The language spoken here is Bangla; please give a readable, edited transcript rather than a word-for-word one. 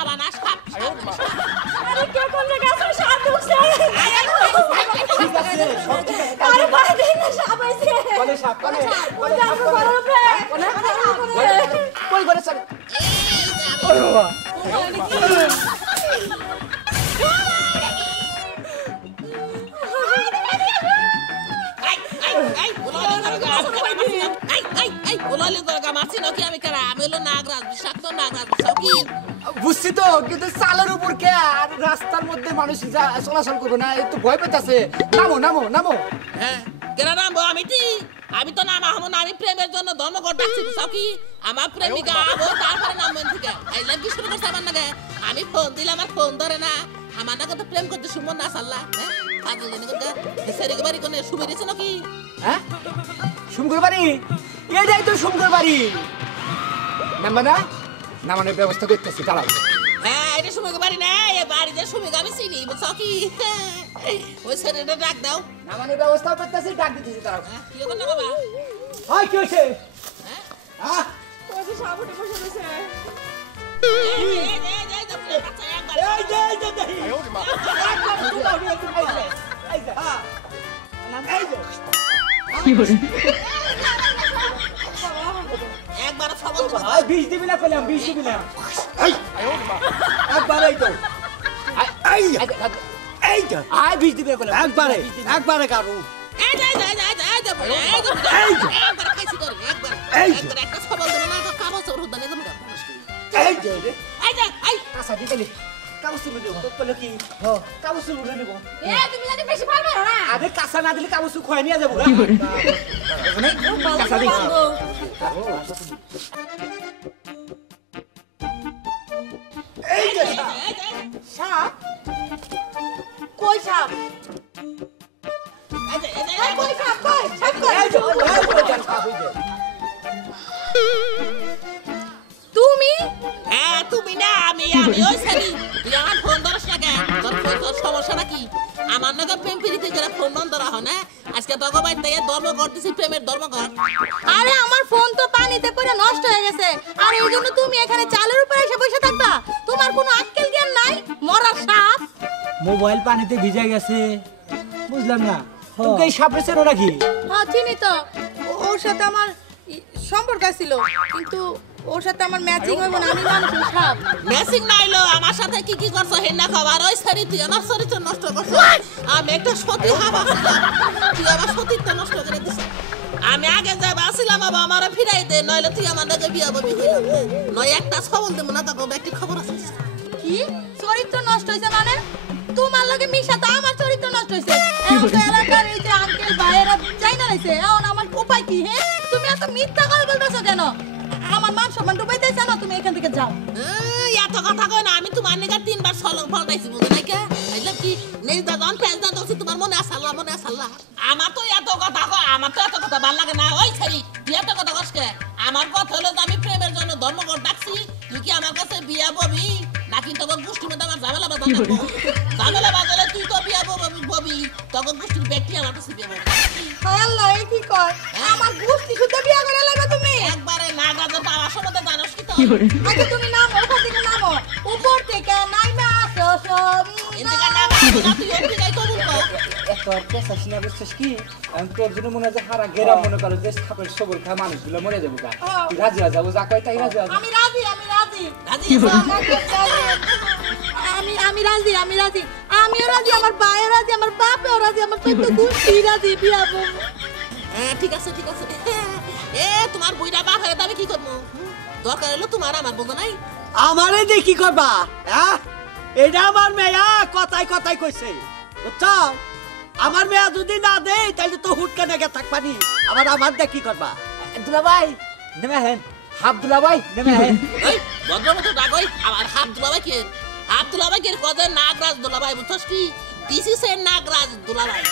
সাবানা সাপ আরে কে কোন জায়গায় আছে সাপ ঢুকছে ঠিক আছে সব ঠিক আছে আরে বাইরে দেখ না সাপ আইছে কোনে সাপ কোনে ওই জায়গা ঘরের উপরে কই ঘরে চলে ওরে বাবা বুঝছি তো কিন্তু চালের উপর কে আর রাস্তার মধ্যে মানুষ চলাচল করবে না একটু ভয় পেতেছে নামো নামো নামো হ্যাঁ কেন নামবো আমি তো নাম আহমদ আমি প্রেমের জন্য ধর্মঘট ডাকছি কি আমার প্রেমিকা আবো তারপরে নামবেন থেকে আইলাম কি শুরু করছে আমার নাকি আমি ফোন দিলে আমার ফোন ধরে না আমার নাকি তো প্রেম করতে সুমন না সাল্লা হ্যাঁ পাগল জানি করতে সেরি বাড়ি কোনে সুবে দিছে নাকি হ্যাঁ সুমগুর বাড়ি এইটাই তো সুমগুর বাড়ি নাম্বার না নামানোর ব্যবস্থা করতেছি দাঁড়াও হ্যাঁ এটা সুমে বাড়ি না এই বাড়িতে সুমে আমি চিনি বুঝছো কি ওই সেরিটা ডাক দাও নামানোর ব্যবস্থা করতেছি ডাক দিতেছি দাঁড়াও কি হলো না বাবা হয় কি হয়েছে হ্যাঁ হ্যাঁ ওই যে সাপ উঠে বসে রয়েছে একবার সবল বিষ দিবি না পেলাম বিষ দিবি না একবারে তো আয় বিষ দিবি পেলাম একবারে একবারে কারু একটা সবল দেবো না কাগজ রোদানে দেবো এই যে কাঁচা দিতে কাগজ তুলে দেবো বলে কি কাগজ তুলে দেবো এ তুমি জানি বেশি পারবে না আরে কাঁচা না দিলে কাগজ খোয়া নিয়ে যাবো কাঁচা দিই এই যে সাপ কই সাপ কই সাপ কই সাপ কই তুমি হ্যাঁ তুমি না আমি ওই সারি তুই আমার ফোন ধরস না কেন তোর ফোন তোর সমস্যা নাকি আমার নাকি প্রেম প্রীতি করে ফোন বন্ধ ধরা হয় না আজকে তোকে বাড়িতে ধর্মঘট দিছি প্রেমের ধর্মঘট আরে আমার ফোন তো পানিতে পড়ে নষ্ট হয়ে গেছে আর এই জন্য তুমি এখানে চালের উপরে এসে বসে থাকবা তোমার কোনো আক্কেল জ্ঞান নাই মরার সাপ মোবাইল পানিতে ভিজে গেছে বুঝলাম না তুমি এই সাপড়ে চেনো নাকি হ্যাঁ চিনি তো ওর সাথে আমার সম্পর্ক ছিল কিন্তু ওর সাথে আমার ম্যাচিং হইব না আমি নাম সাপ মেসিং নাইলো আমার সাথে কি কি করছ হেনা খাবার ওই সারি তুই আমার চরিত্র নষ্ট করছ আমি একটা সতী হাবা তুই আমার সতীত্ব নষ্ট করে দিস আমি আগে যা বাসিলাম বাবা আমারে ফিরাই দে নইলে তুই আমার নাকি বিয়া ববি হইলাম নয় একটা সবল দেব না তখন একটি খবর আছে কি চরিত্র নষ্ট হইছে মানে তোমার লগে মিশা তো আমার চরিত্র নষ্ট হইছে এখন তো এলাকার এই যে আঙ্কেল ভাইয়েরা চাই না রইছে এখন আমার উপায় কি হে তুমি এত মিথ্যা কথা বলতেছো কেন আমার মান সম্মান ডুবাইতেছ না তুমি এখান থেকে যাও এত কথা কই না আমি তোমার নিগা তিনবার সলং ফলটাইছি বুঝো নাই কে আইলা কি নির্যাতন ফেলদান দছি তোমার মনে আসাল্লাহ আমার তো এত কথা কয় আমার তো এত কথা ভালো লাগে না ওই ছাড়ি তুই এত কথা কসকে আমার কথা হলো যে আমি প্রেমের জন্য ধর্মঘট ডাকছি তুই কি আমার কাছে বিয়া ববি নাকি তখন গোষ্ঠীর মধ্যে আমার ঝামেলা বাজালে তুই তো বিয়া ববি তখন গোষ্ঠীর ব্যক্তি আমার কাছে বিয়া ববি আল্লাহ এই কি কয় আমার গোষ্ঠী শুদ্ধ বিয়া করে লাগবে তুমি একবারে নাগাজের বাবা সম্বন্ধে জানোস কি তো আচ্ছা তুমি নামো ওখান থেকে নামো উপর থেকে নাইমা আসো সবই এদিকে না তুই এদিকে কবুল কর এত পেশা সিনা বুঝছিস কি আমি তোর জন্য মনে হয় যে হারা গেরাম মনে করো যে সাপের সবর খায় মানুষগুলো মরে যাবো গা তুই রাজি হয়ে যাবো যা কয় তাই রাজি হয়ে যাবো আমি রাজি আমি রাজি আমিও রাজি আমার ভাইও রাজি আমার বাপও রাজি আমার চোদ্দ গোষ্ঠী রাজি বিয়া বউ হ্যাঁ ঠিক আছে এ তোমার বুইড়া বাপের দাবি কি করবো দরকার হলো তোমার আমার বলতো নাই আমারে দিয়ে কি করবা হ্যাঁ এটা আমার মেয়া কথাই কইছে বুঝছো আমার মেয়া যদি না দেয় তাহলে তো হুটকা নেগে থাকবানি আমার দিয়ে কি করবা দুলাভাই নেমে হেন হাফ দুলাভাই নেমে হেন এই ভদ্রমতো ডাকই আমার হাত দুলাভাই কে কদে নাগরাজ দুলাভাই বুঝছস কি দিস ইজ এ নাগরাজ দুলাভাই